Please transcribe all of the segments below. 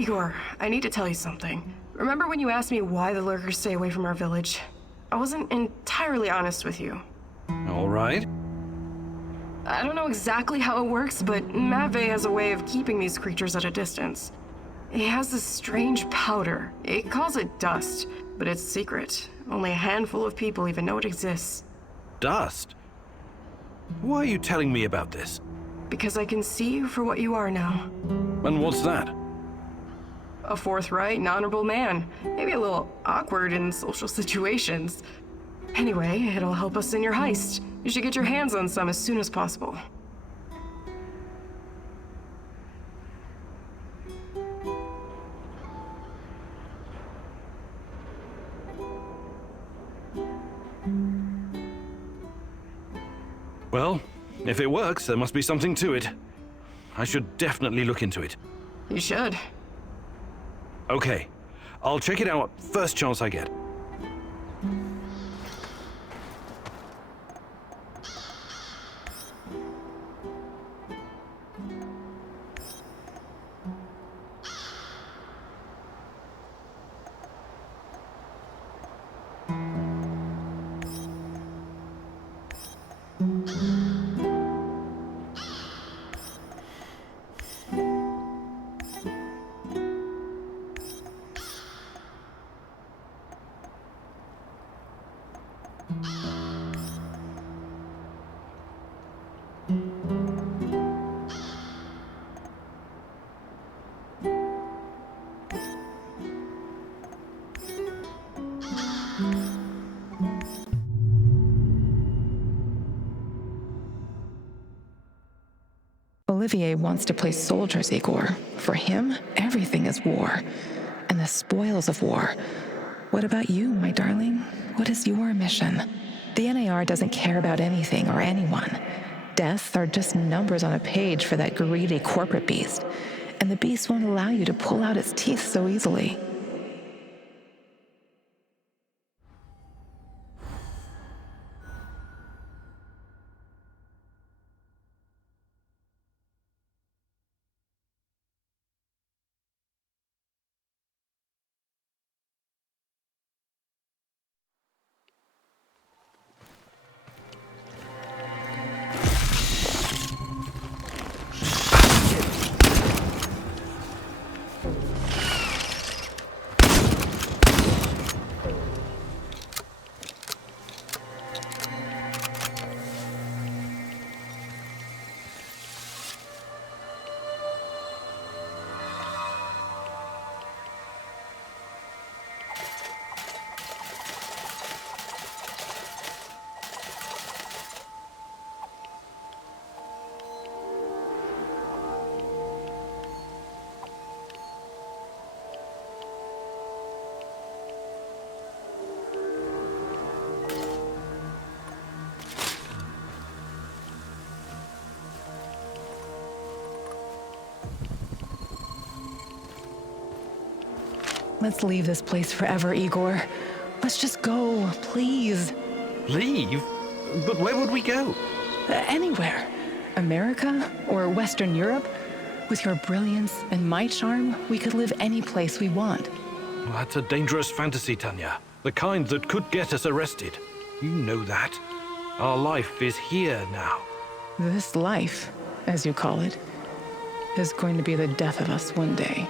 Igor, I need to tell you something. Remember when you asked me why the lurkers stay away from our village? I wasn't entirely honest with you. All right. I don't know exactly how it works, but Matvey has a way of keeping these creatures at a distance. He has this strange powder. It calls it dust, but it's secret. Only a handful of people even know it exists. Dust? Why are you telling me about this? Because I can see you for what you are now. And what's that? A forthright and honorable man. Maybe a little awkward in social situations. Anyway, it'll help us in your heist. You should get your hands on some as soon as possible. Well, if it works, there must be something to it. I should definitely look into it. You should. Okay, I'll check it out first chance I get. Olivier wants to play soldiers, Igor. For him, everything is war, and the spoils of war. What about you, my darling? What is your mission? The NAR doesn't care about anything or anyone. Deaths are just numbers on a page for that greedy corporate beast, and the beast won't allow you to pull out its teeth so easily. Let's leave this place forever, Igor. Let's just go, please. Leave? But where would we go? Anywhere. America or Western Europe. With your brilliance and my charm, we could live any place we want. Well, that's a dangerous fantasy, Tanya. The kind that could get us arrested. You know that. Our life is here now. This life, as you call it, is going to be the death of us one day.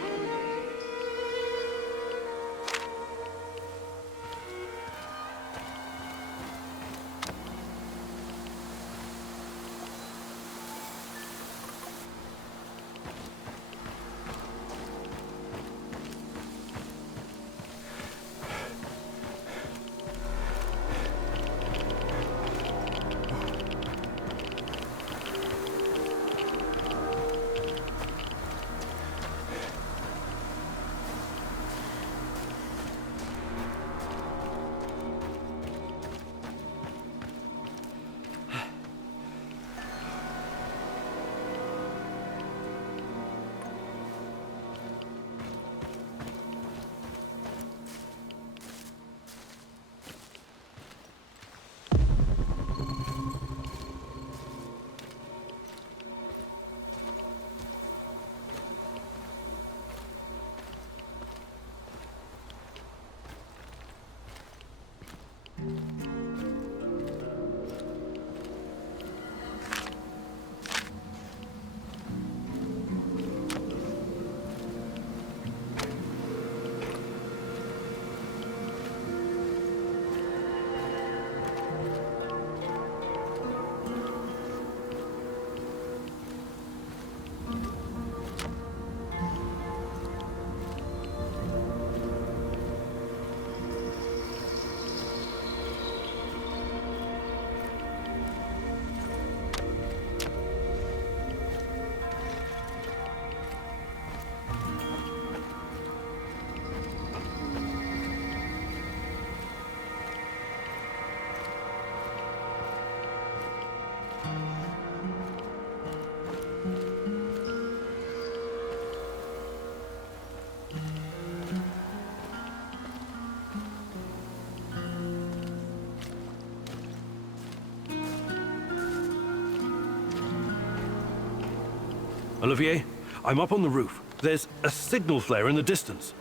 Olivier, I'm up on the roof. There's a signal flare in the distance.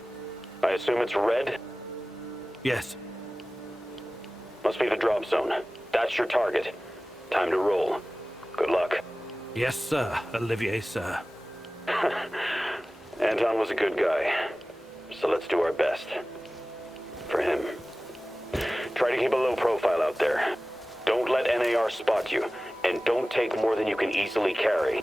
I assume it's red? Yes. Must be the drop zone. That's your target. Time to roll. Good luck. Yes, sir, Olivier, sir. Anton was a good guy. So let's do our best. For him. Try to keep a low profile out there. Don't let NAR spot you. And don't take more than you can easily carry.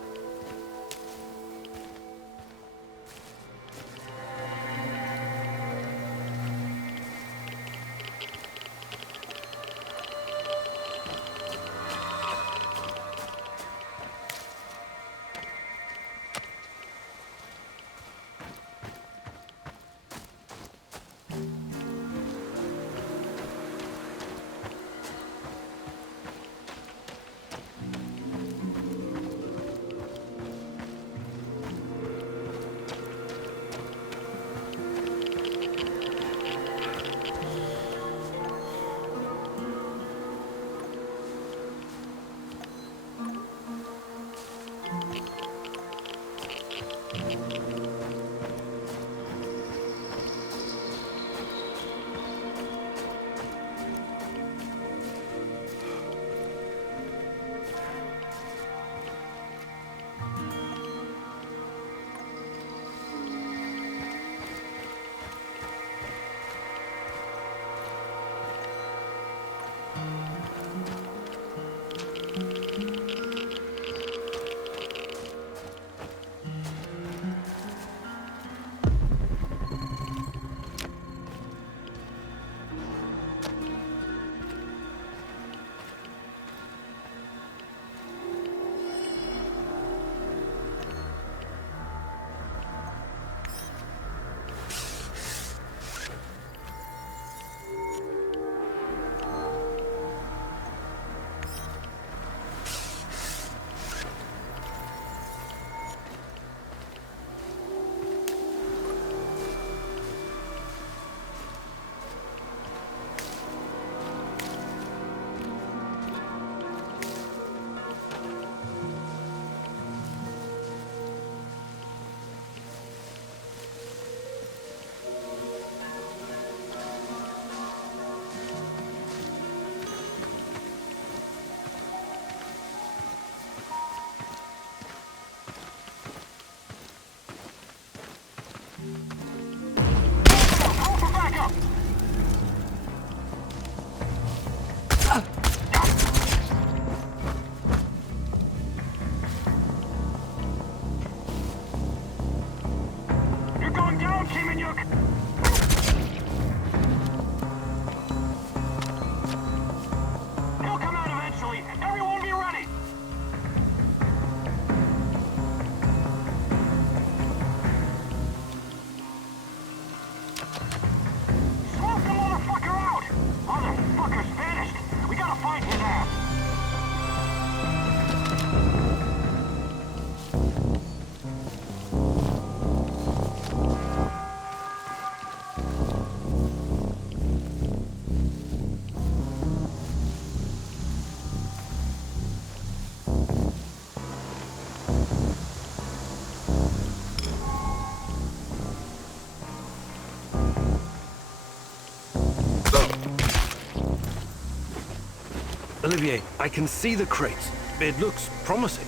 Olivier, I can see the crates. It looks promising.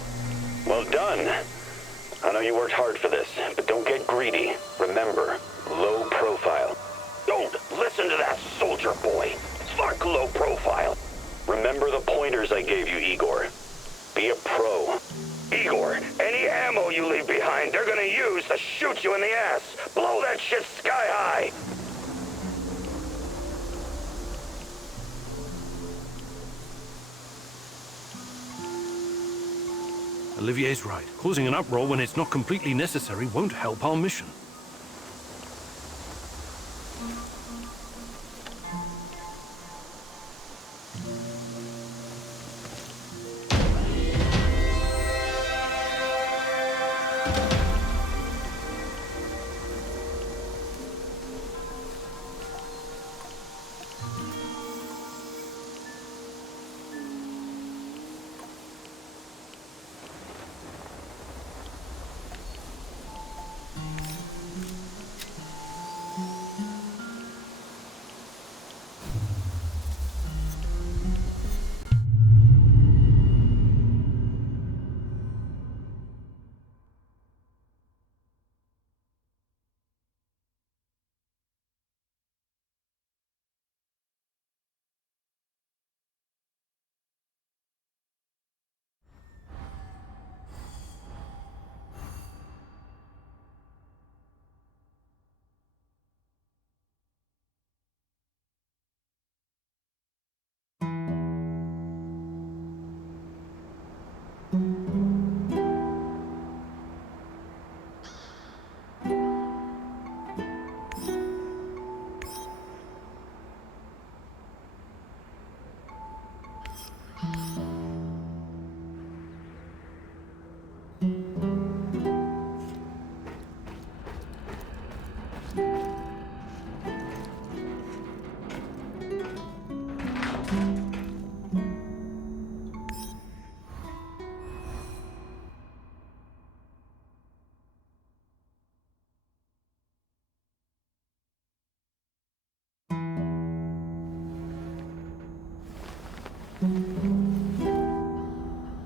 Well done. I know you worked hard for this, but don't get greedy. Remember, low profile. Don't listen to that soldier boy. Fuck low profile. Remember the pointers I gave you, Igor. Be a pro. Igor, any ammo you leave behind, they're gonna use to shoot you in the ass. Blow that shit sky high. Olivier's right. Causing an uproar when it's not completely necessary won't help our mission.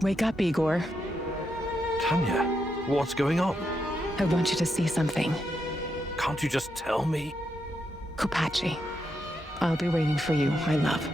Wake up, Igor. Tanya, what's going on? I want you to see something. Can't you just tell me? Kupachi. I'll be waiting for you, my love.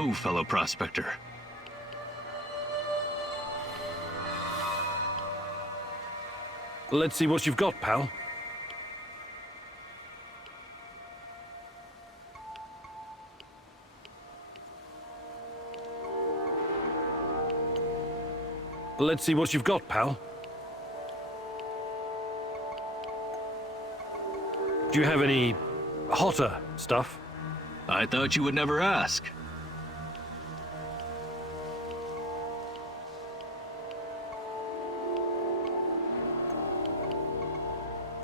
Hello, fellow prospector. Let's see what you've got, pal. Let's see what you've got, pal. Do you have any hotter stuff? I thought you would never ask.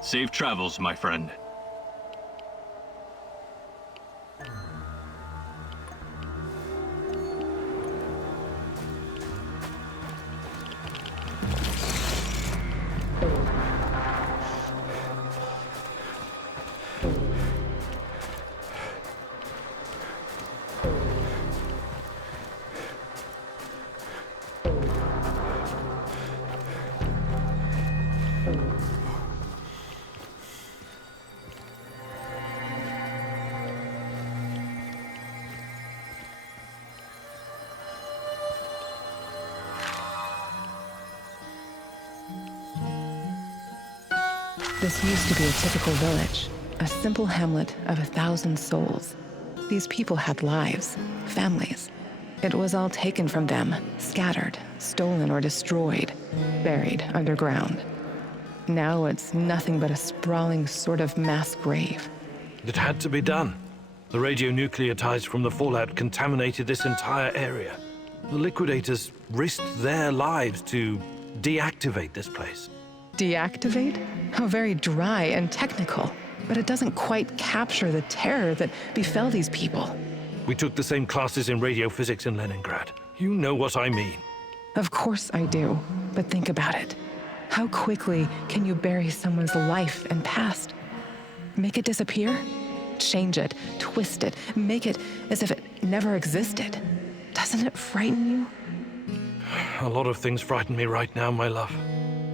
Safe travels, my friend. This used to be a typical village, a simple hamlet of 1,000 souls. These people had lives, families. It was all taken from them, scattered, stolen, or destroyed, buried underground. Now it's nothing but a sprawling sort of mass grave. It had to be done. The radionucleotides from the fallout contaminated this entire area. The liquidators risked their lives to deactivate this place. Deactivate? How very dry and technical. But it doesn't quite capture the terror that befell these people. We took the same classes in radiophysics in Leningrad. You know what I mean. Of course I do, but think about it. How quickly can you bury someone's life and past? Make it disappear? Change it, twist it, make it as if it never existed. Doesn't it frighten you? A lot of things frighten me right now, my love.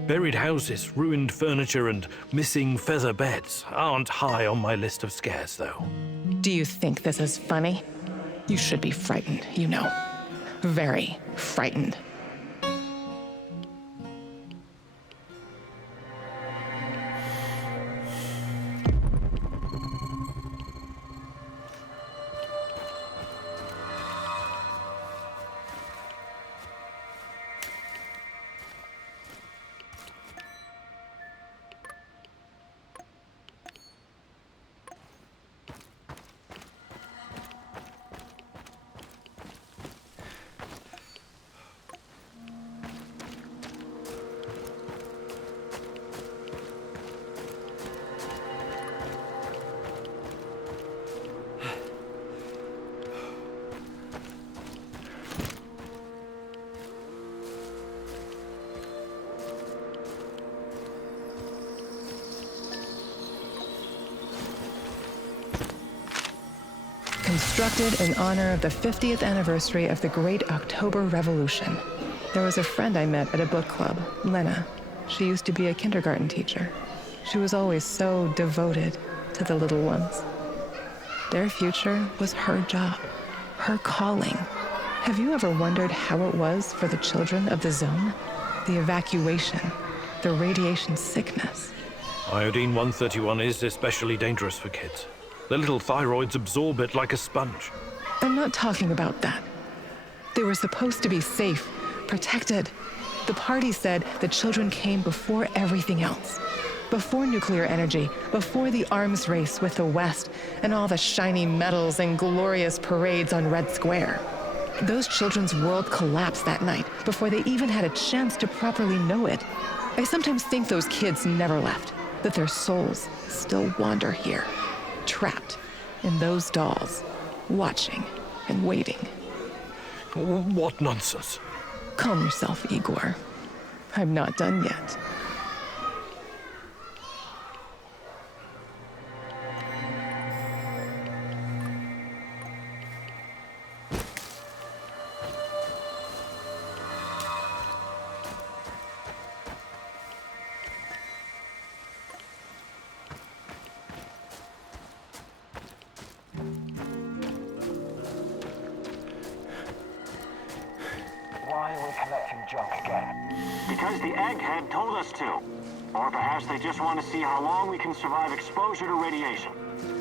Buried houses, ruined furniture, and missing feather beds aren't high on my list of scares, though. Do you think this is funny? You should be frightened, you know. Very frightened. Constructed in honor of the 50th anniversary of the Great October Revolution. There was a friend I met at a book club, Lena. She used to be a kindergarten teacher. She was always so devoted to the little ones. Their future was her job, her calling. Have you ever wondered how it was for the children of the zone? The evacuation, the radiation sickness. Iodine-131 is especially dangerous for kids. Their little thyroids absorb it like a sponge. I'm not talking about that. They were supposed to be safe, protected. The party said the children came before everything else. Before nuclear energy, before the arms race with the West, and all the shiny medals and glorious parades on Red Square. Those children's world collapsed that night before they even had a chance to properly know it. I sometimes think those kids never left, that their souls still wander here, trapped in those dolls, watching and waiting. What nonsense. Calm yourself, Igor. I'm not done yet. junk again? Because the egghead told us to. Or perhaps they just want to see how long we can survive exposure to radiation.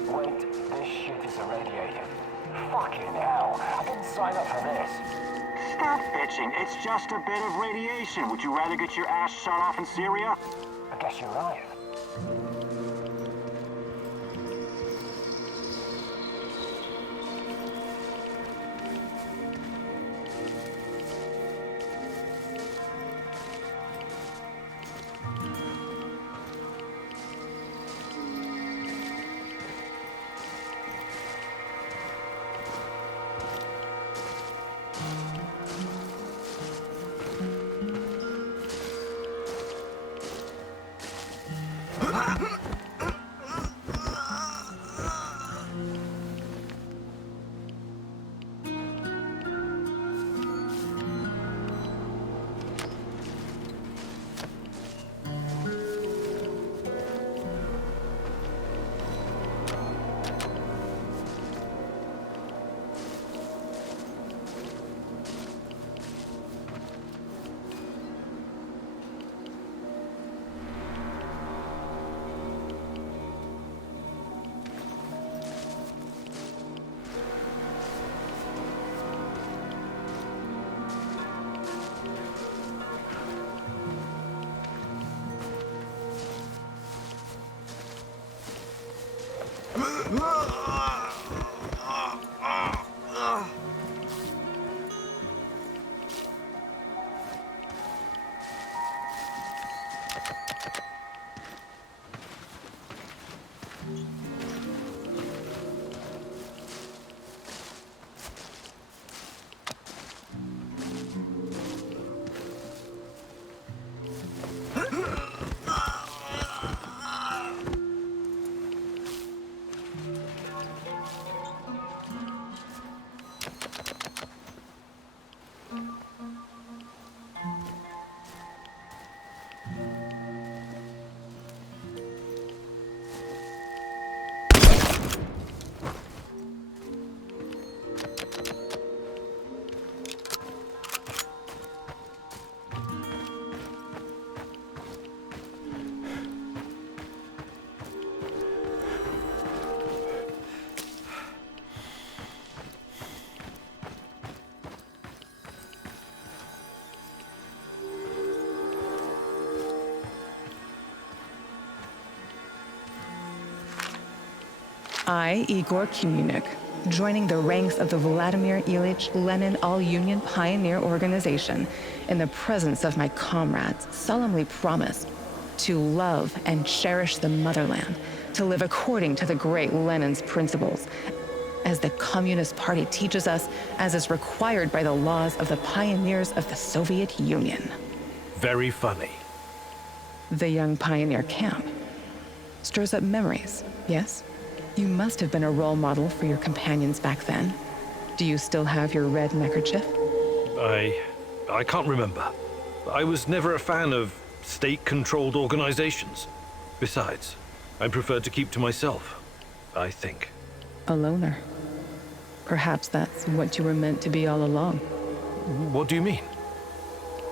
Wait, this shit is irradiated. Fucking hell, I didn't sign up for this. Stop bitching. It's just a bit of radiation. Would you rather get your ass shot off in Syria? I guess you're right. I, Igor Kimunik, joining the ranks of the Vladimir Ilyich Lenin All-Union Pioneer Organization, in the presence of my comrades, solemnly promise to love and cherish the motherland, to live according to the great Lenin's principles, as the Communist Party teaches us, as is required by the laws of the pioneers of the Soviet Union. Very funny. The young pioneer camp stirs up memories, yes? You must have been a role model for your companions back then. Do you still have your red neckerchief? I can't remember. I was never a fan of state-controlled organizations. Besides, I preferred to keep to myself, I think. A loner. Perhaps that's what you were meant to be all along. What do you mean?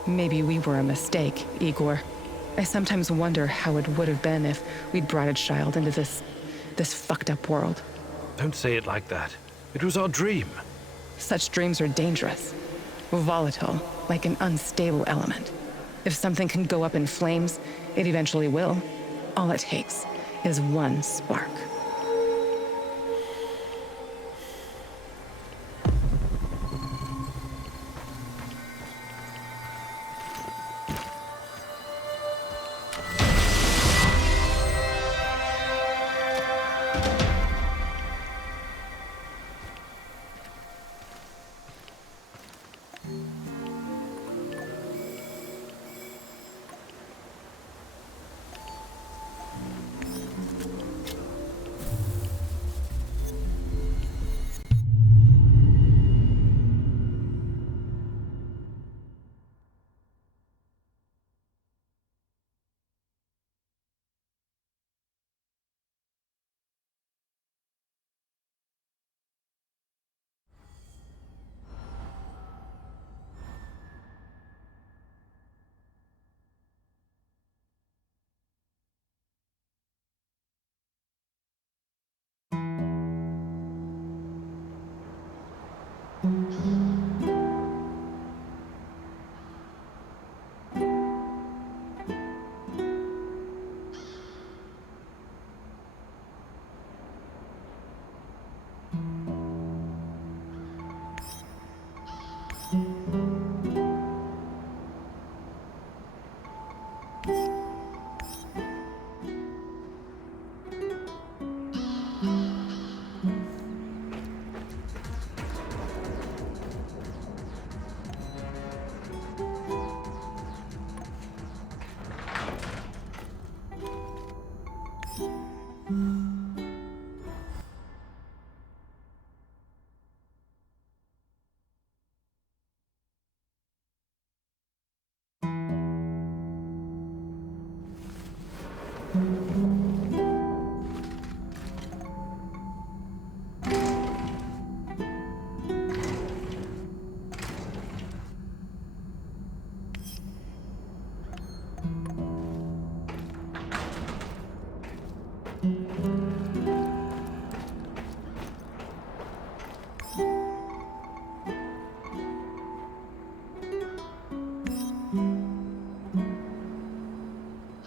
Maybe we were a mistake, Igor. I sometimes wonder how it would have been if we'd brought a child into this fucked up world. Don't say it like that. It was our dream. Such dreams are dangerous. Volatile, like an unstable element. If something can go up in flames, it eventually will. All it takes is one spark.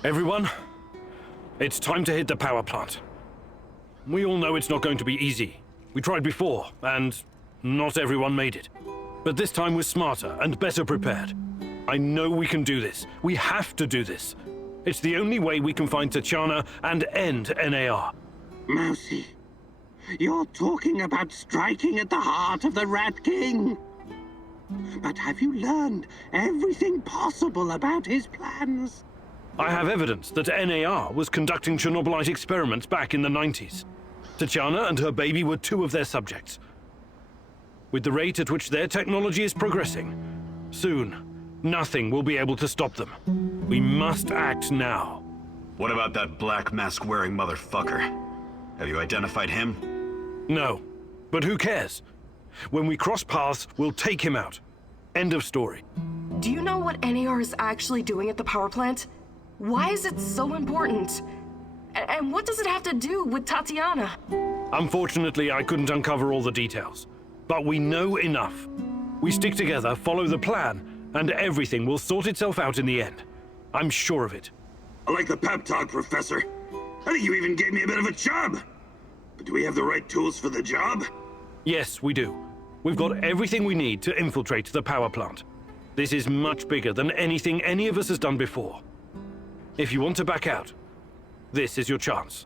Everyone, it's time to hit the power plant. We all know it's not going to be easy. We tried before, and not everyone made it. But this time we're smarter and better prepared. I know we can do this. We have to do this. It's the only way we can find Tachana and end NAR. Mousy, you're talking about striking at the heart of the Rat King. But have you learned everything possible about his plans? I have evidence that NAR was conducting Chernobylite experiments back in the 90s. Tachana and her baby were two of their subjects. With the rate at which their technology is progressing, soon, nothing will be able to stop them. We must act now. What about that black mask-wearing motherfucker? Have you identified him? No, but who cares? When we cross paths, we'll take him out. End of story. Do you know what NAR is actually doing at the power plant? Why is it so important? And what does it have to do with Tatiana? Unfortunately, I couldn't uncover all the details. But we know enough. We stick together, follow the plan, and everything will sort itself out in the end. I'm sure of it. I like the pep talk, Professor. I think you even gave me a bit of a job. But do we have the right tools for the job? Yes, we do. We've got everything we need to infiltrate the power plant. This is much bigger than anything any of us has done before. If you want to back out, this is your chance.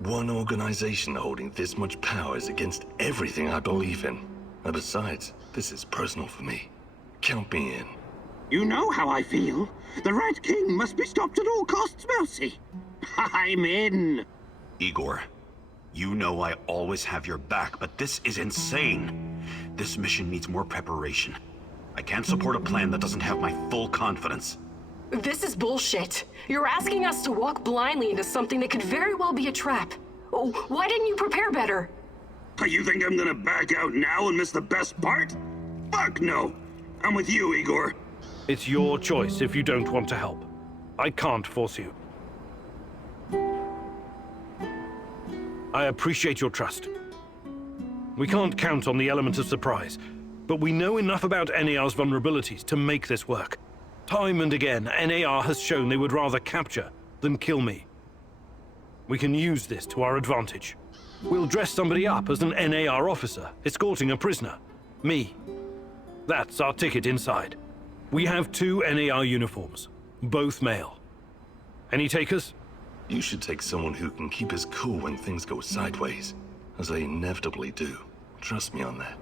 One organization holding this much power is against everything I believe in. And besides, this is personal for me. Count me in. You know how I feel. The Rat King must be stopped at all costs, Mousy. I'm in. Igor, you know I always have your back, but this is insane. This mission needs more preparation. I can't support a plan that doesn't have my full confidence. This is bullshit. You're asking us to walk blindly into something that could very well be a trap. Oh, why didn't you prepare better? You think I'm gonna back out now and miss the best part? Fuck no. I'm with you, Igor. It's your choice if you don't want to help. I can't force you. I appreciate your trust. We can't count on the element of surprise, but we know enough about NAR's vulnerabilities to make this work. Time and again, NAR has shown they would rather capture than kill me. We can use this to our advantage. We'll dress somebody up as an NAR officer, escorting a prisoner. Me. That's our ticket inside. We have 2 NAR uniforms, both male. Any takers? You should take someone who can keep his cool when things go sideways, as they inevitably do. Trust me on that.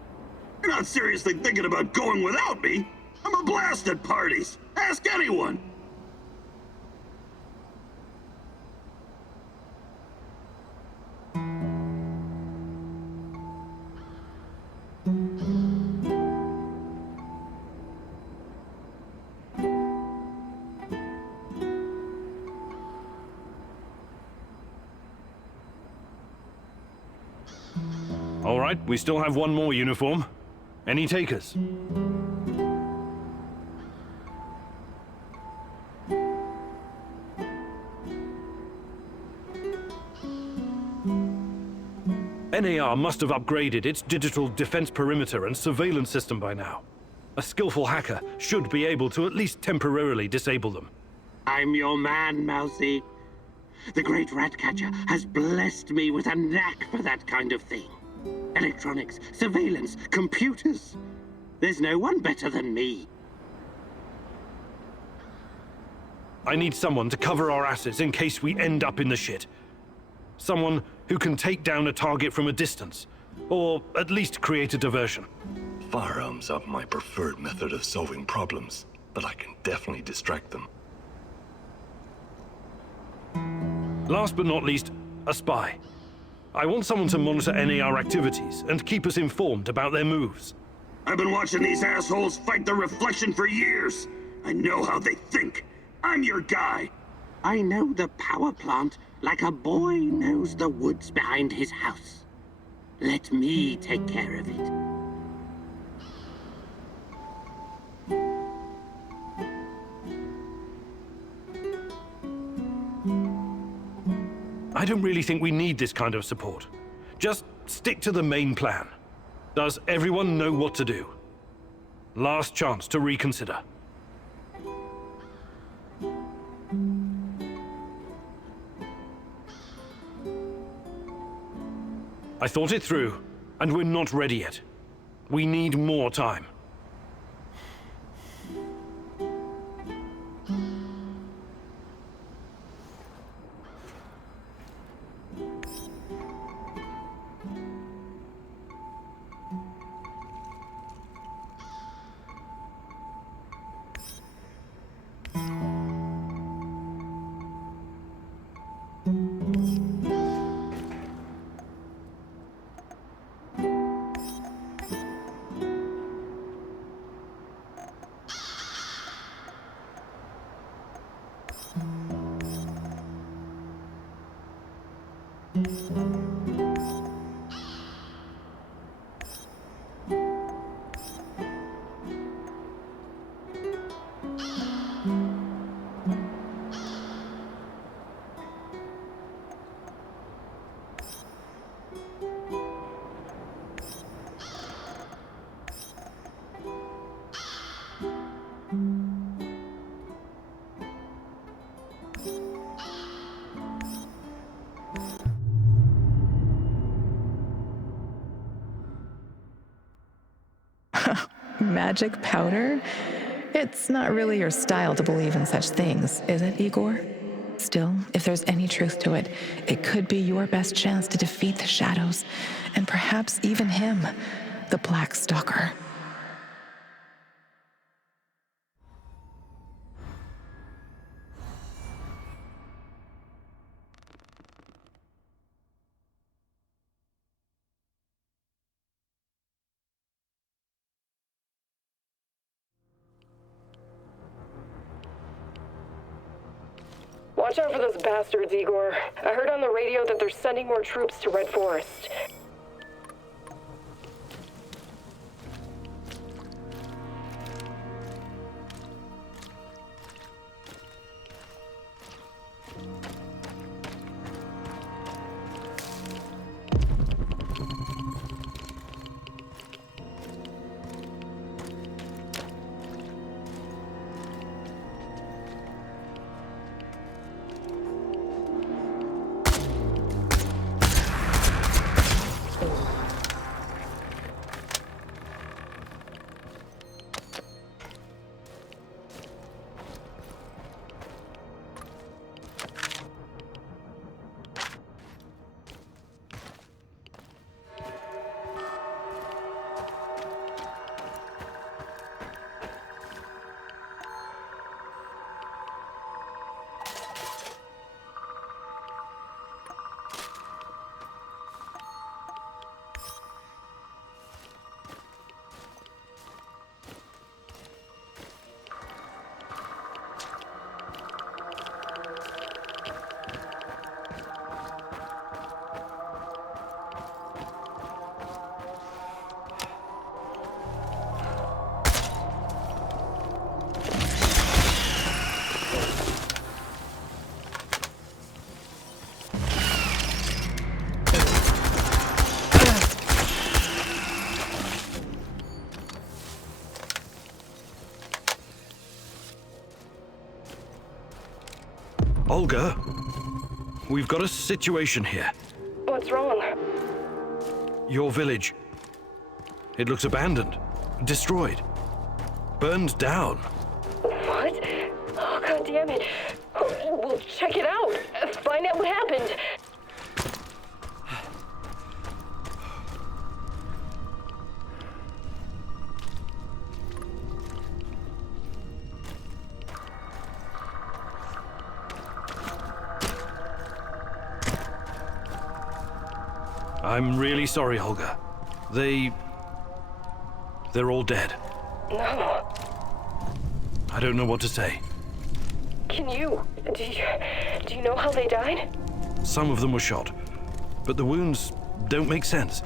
You're not seriously thinking about going without me? I'm a blast at parties. Ask anyone. All right, we still have 1 more uniform. Any takers? NAR must have upgraded its digital defense perimeter and surveillance system by now. A skillful hacker should be able to at least temporarily disable them. I'm your man, Mousy. The great Ratcatcher has blessed me with a knack for that kind of thing. Electronics, surveillance, computers. There's no one better than me. I need someone to cover our assets in case we end up in the shit. Someone who can take down a target from a distance, or at least create a diversion. Firearms are my preferred method of solving problems, but I can definitely distract them. Last but not least, a spy. I want someone to monitor NAR activities and keep us informed about their moves. I've been watching these assholes fight the reflection for years. I know how they think. I'm your guy. I know the power plant like a boy knows the woods behind his house. Let me take care of it. I don't really think we need this kind of support. Just stick to the main plan. Does everyone know what to do? Last chance to reconsider. I thought it through, and we're not ready yet. We need more time. Magic powder? It's not really your style to believe in such things, is it, Igor? Still, if there's any truth to it, it could be your best chance to defeat the shadows, and perhaps even him, the Black Stalker. Watch out for those bastards, Igor. I heard on the radio that they're sending more troops to Red Forest. Olga, we've got a situation here. What's wrong? Your village. It looks abandoned, destroyed, burned down. What? Oh, God damn it. Oh, we'll check it out. Find out what happened. I'm really sorry, Olga. They're all dead. No. I don't know what to say. Do you know how they died? Some of them were shot, but the wounds don't make sense.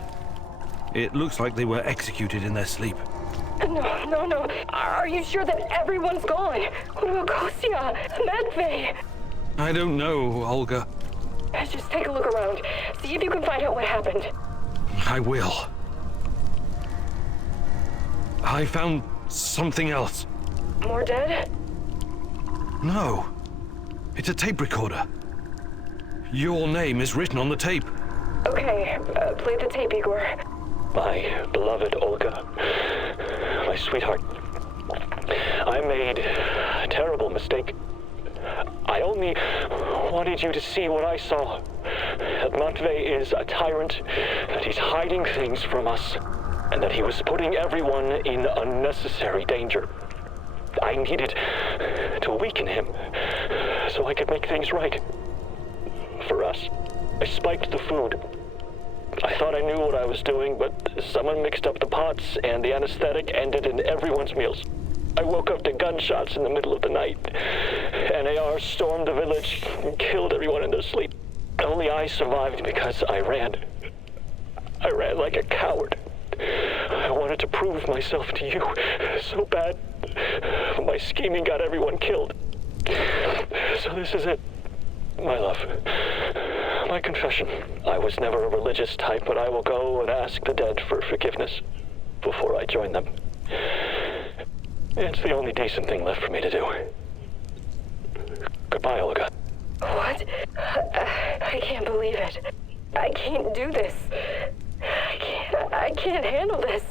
It looks like they were executed in their sleep. No. Are you sure that everyone's gone? What about Kostya? Matvey? I don't know, Olga. Just take a look around. See if you can find out what happened. I will. I found something else. More dead? No. It's a tape recorder. Your name is written on the tape. Okay, play the tape, Igor. My beloved Olga, my sweetheart, I made a terrible mistake. I only wanted you to see what I saw. That Matvey is a tyrant, that he's hiding things from us, and that he was putting everyone in unnecessary danger. I needed to weaken him so I could make things right. For us, I spiked the food. I thought I knew what I was doing, but someone mixed up the pots and the anesthetic ended in everyone's meals. I woke up to gunshots in the middle of the night. NAR stormed the village and killed everyone in their sleep. Only I survived because I ran. I ran like a coward. I wanted to prove myself to you so bad. My scheming got everyone killed. So this is it, my love. My confession. I was never a religious type, but I will go and ask the dead for forgiveness before I join them. It's the only decent thing left for me to do. Goodbye, Olga. What? I can't believe it. I can't do this. I can't handle this.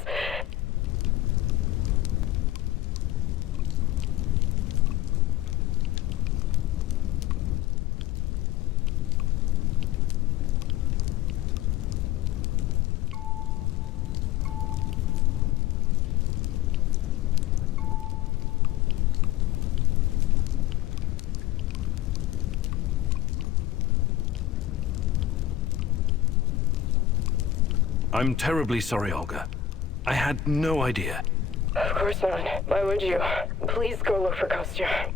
I'm terribly sorry, Olga. I had no idea. Of course not. Why would you? Please go look for Kostya.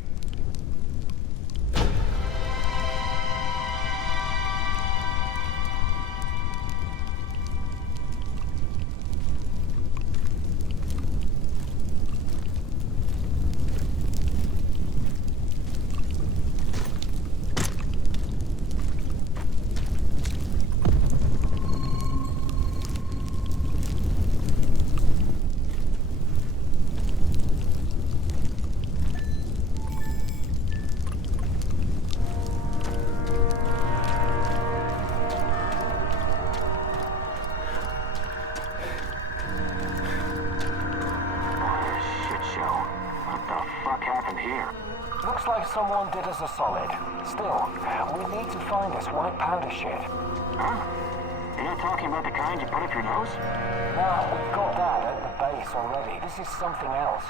Looks like someone did us a solid. Still, we need to find this white powder shit. Huh? You're not talking about the kind you put up your nose? Nah, we've got that at the base already. This is something else.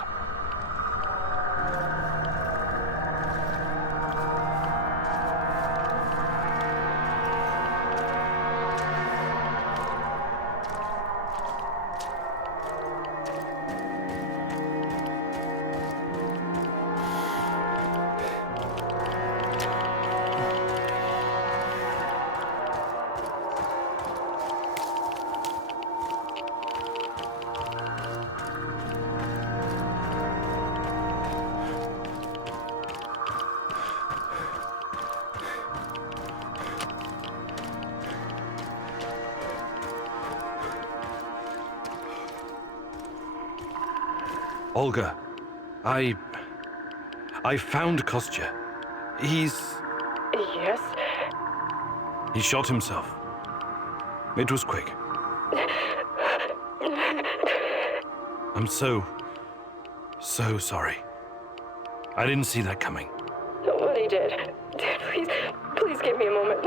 Olga, I found Kostya. He's Yes? He shot himself. It was quick. I'm so sorry. I didn't see that coming. Nobody did. Please give me a moment.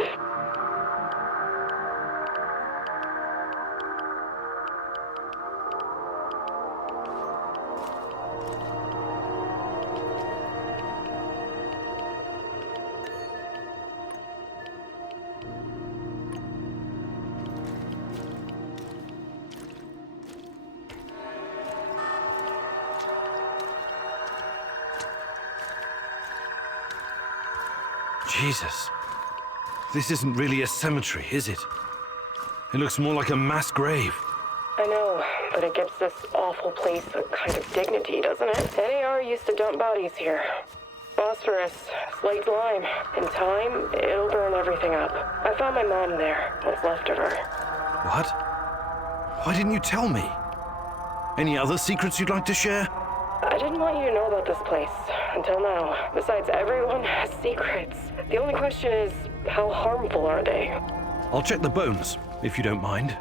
Jesus. This isn't really a cemetery, is it? It looks more like a mass grave. I know, but it gives this awful place a kind of dignity, doesn't it? NAR used to dump bodies here. Phosphorus, slaked lime. In time, it'll burn everything up. I found my mom there, what's left of her. What? Why didn't you tell me? Any other secrets you'd like to share? I didn't want you to know about this place until now. Besides, everyone has secrets. The only question is, how harmful are they? I'll check the bones, if you don't mind.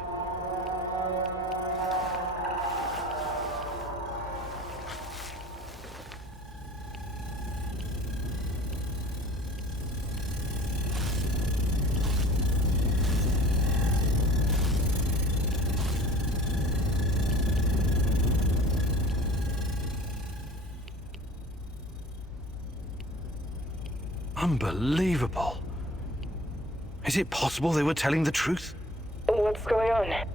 Unbelievable. Is it possible they were telling the truth? What's going on?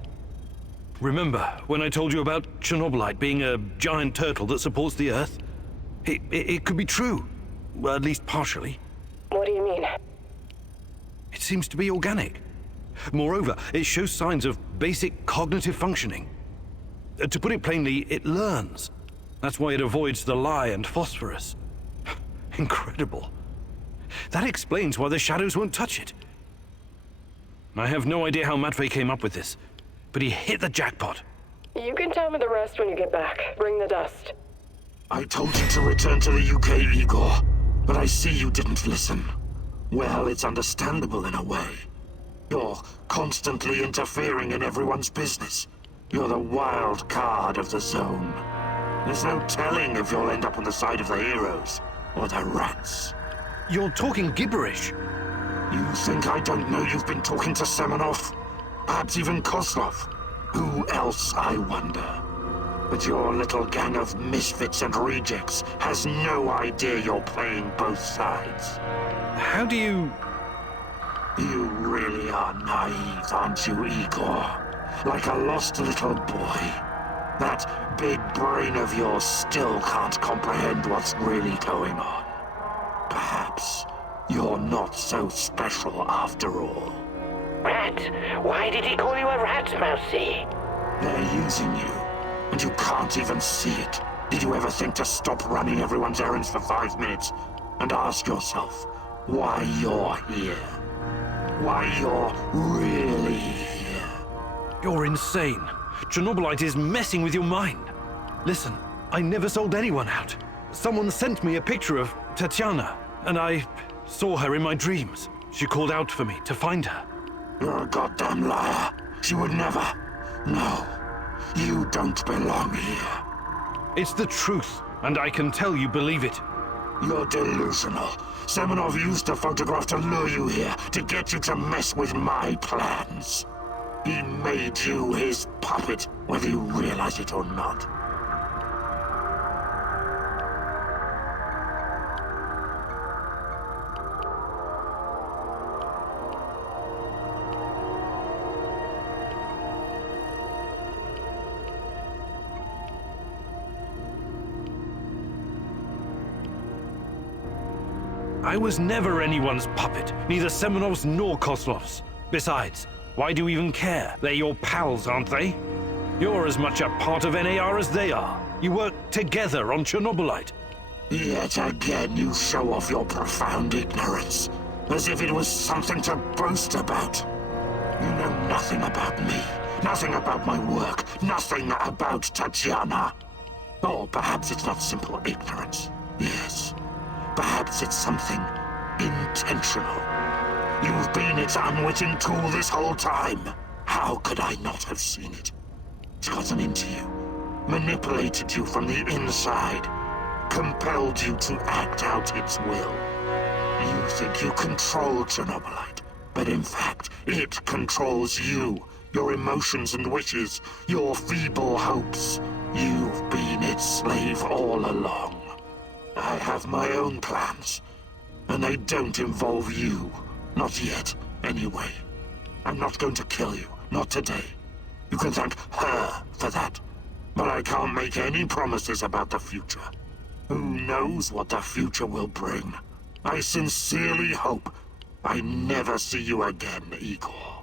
Remember when I told you about Chernobylite being a giant turtle that supports the Earth? It could be true. Well, at least partially. What do you mean? It seems to be organic. Moreover, it shows signs of basic cognitive functioning. To put it plainly, it learns. That's why it avoids the lye and phosphorus. Incredible. That explains why the shadows won't touch it. I have no idea how Matvey came up with this, but he hit the jackpot. You can tell me the rest when you get back. Bring the dust. I told you to return to the UK, Igor, but I see you didn't listen. Well, it's understandable in a way. You're constantly interfering in everyone's business. You're the wild card of the zone. There's no telling if you'll end up on the side of the heroes or the rats. You're talking gibberish. You think I don't know you've been talking to Semenov? Perhaps even Kozlov? Who else, I wonder? But your little gang of misfits and rejects has no idea you're playing both sides. How do you... You really are naive, aren't you, Igor? Like a lost little boy. That big brain of yours still can't comprehend what's really going on. Perhaps you're not so special after all. Rat? Why did he call you a rat, Mousy? They're using you, and you can't even see it. Did you ever think to stop running everyone's errands for 5 minutes and ask yourself why you're here? Why you're really here? You're insane. Chernobylite is messing with your mind. Listen, I never sold anyone out. Someone sent me a picture of Tatiana, and I saw her in my dreams. She called out for me to find her. You're a goddamn liar. She would never. No, you don't belong here. It's the truth, and I can tell you believe it. You're delusional. Semenov used a photograph to lure you here, to get you to mess with my plans. He made you his puppet, whether you realize it or not. I was never anyone's puppet, neither Semenov's nor Kozlov's. Besides, why do you even care? They're your pals, aren't they? You're as much a part of NAR as they are. You work together on Chernobylite. Yet again you show off your profound ignorance, as if it was something to boast about. You know nothing about me, nothing about my work, nothing about Tatiana. Or perhaps it's not simple ignorance. Yes, perhaps it's something intentional. You've been its unwitting tool this whole time. How could I not have seen it? It's gotten into you, manipulated you from the inside, compelled you to act out its will. You think you control Chernobylite, but in fact, it controls you, your emotions and wishes, your feeble hopes. You've been its slave all along. I have my own plans, and they don't involve you. Not yet, anyway. I'm not going to kill you, not today. You can thank her for that. But I can't make any promises about the future. Who knows what the future will bring? I sincerely hope I never see you again, Igor.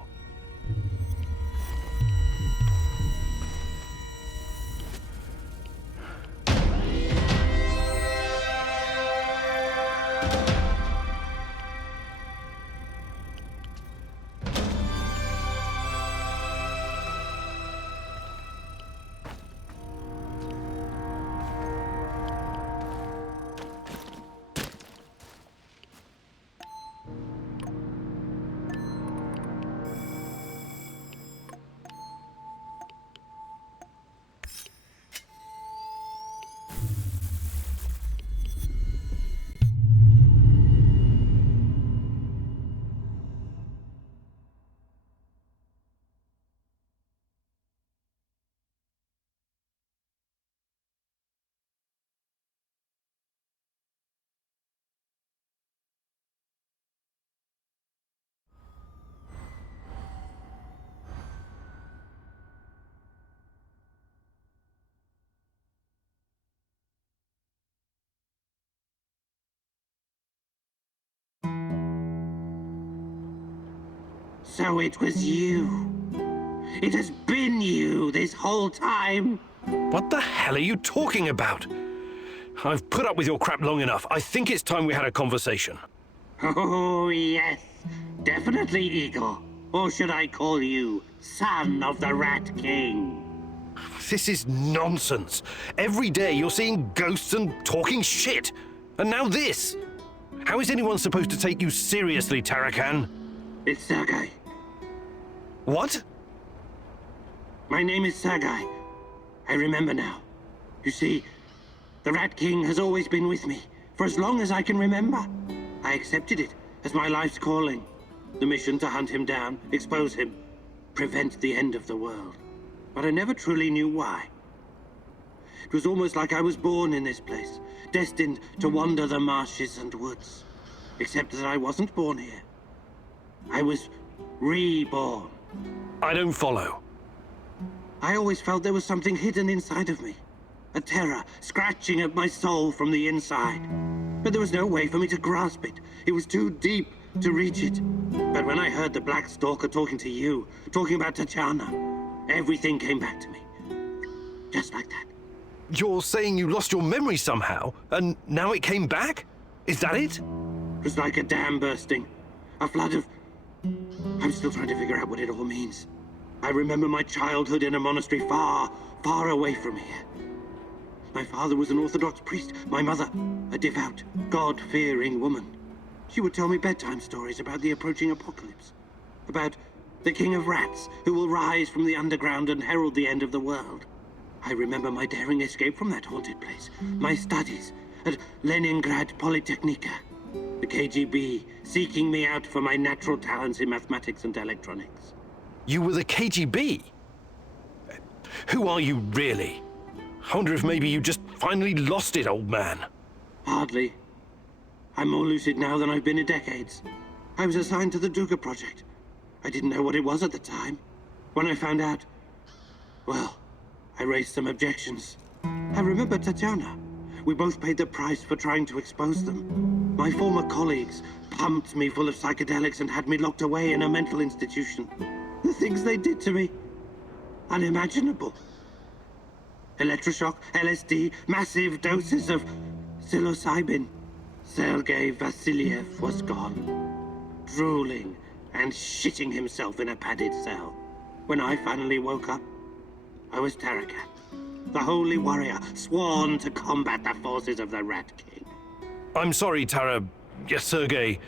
So it was you. It has been you this whole time. What the hell are you talking about? I've put up with your crap long enough. I think it's time we had a conversation. Oh, yes. Definitely, Igor. Or should I call you Son of the Rat King? This is nonsense. Every day you're seeing ghosts and talking shit. And now this. How is anyone supposed to take you seriously, Tarakan? It's Sergei. What? My name is Sergei. I remember now. You see, the Rat King has always been with me, for as long as I can remember. I accepted it as my life's calling. The mission to hunt him down, expose him, prevent the end of the world. But I never truly knew why. It was almost like I was born in this place, destined to wander the marshes and woods. Except that I wasn't born here. I was reborn. I don't follow. I always felt there was something hidden inside of me. A terror scratching at my soul from the inside. But there was no way for me to grasp it. It was too deep to reach it. But when I heard the Black Stalker talking to you, talking about Tatjana, everything came back to me. Just like that. You're saying you lost your memory somehow, and now it came back? Is that it? It was like a dam bursting. A flood of... I'm still trying to figure out what it all means. I remember my childhood in a monastery far, far away from here. My father was an Orthodox priest. My mother, a devout, God-fearing woman. She would tell me bedtime stories about the approaching apocalypse. About the king of rats who will rise from the underground and herald the end of the world. I remember my daring escape from that haunted place. My studies at Leningrad Polytechnica. The KGB seeking me out for my natural talents in mathematics and electronics. You were the KGB? Who are you really? I wonder if maybe you just finally lost it, old man. Hardly. I'm more lucid now than I've been in decades. I was assigned to the Duga project. I didn't know what it was at the time. When I found out, well, I raised some objections. I remember Tatjana. We both paid the price for trying to expose them. My former colleagues pumped me full of psychedelics and had me locked away in a mental institution. The things they did to me, unimaginable. Electroshock, LSD, massive doses of psilocybin. Sergei Vasiliev was gone, drooling and shitting himself in a padded cell. When I finally woke up, I was Tarakan, the holy warrior sworn to combat the forces of the Rat King. I'm sorry, Tara... Yes, Sergei,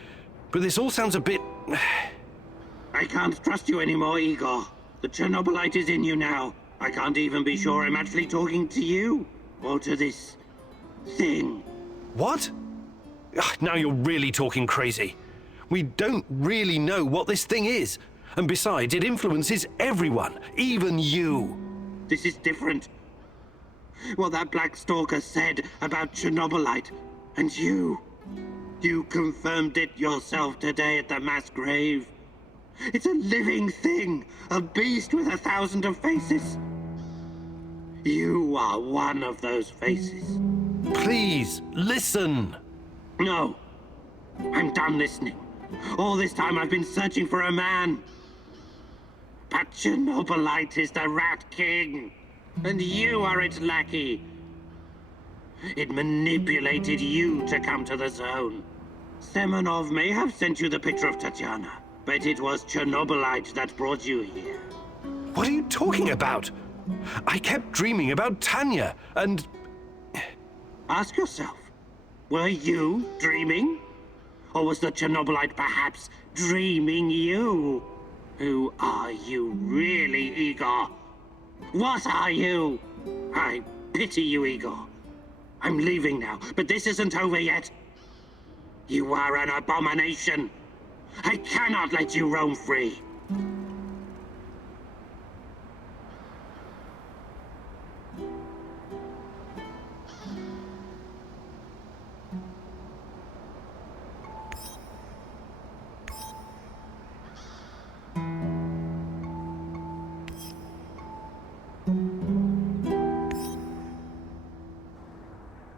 but this all sounds a bit I can't trust you anymore, Igor. The Chernobylite is in you now. I can't even be sure I'm actually talking to you, or to this thing. What? Now you're really talking crazy. We don't really know what this thing is. And besides, it influences everyone, even you. This is different. What that Black Stalker said about Chernobylite, and you. You confirmed it yourself today at the mass grave. It's a living thing, a beast with 1,000 of faces. You are one of those faces. Please, listen. No. I'm done listening. All this time I've been searching for a man. But Chernobylite is the Rat King, and you are its lackey. It manipulated you to come to the zone. Semenov may have sent you the picture of Tatiana, but it was Chernobylite that brought you here. What are you talking about? I kept dreaming about Tanya, and... Ask yourself, were you dreaming? Or was the Chernobylite perhaps dreaming you? Who are you really, Igor? What are you? I pity you, Igor. I'm leaving now, but this isn't over yet. You are an abomination. I cannot let you roam free.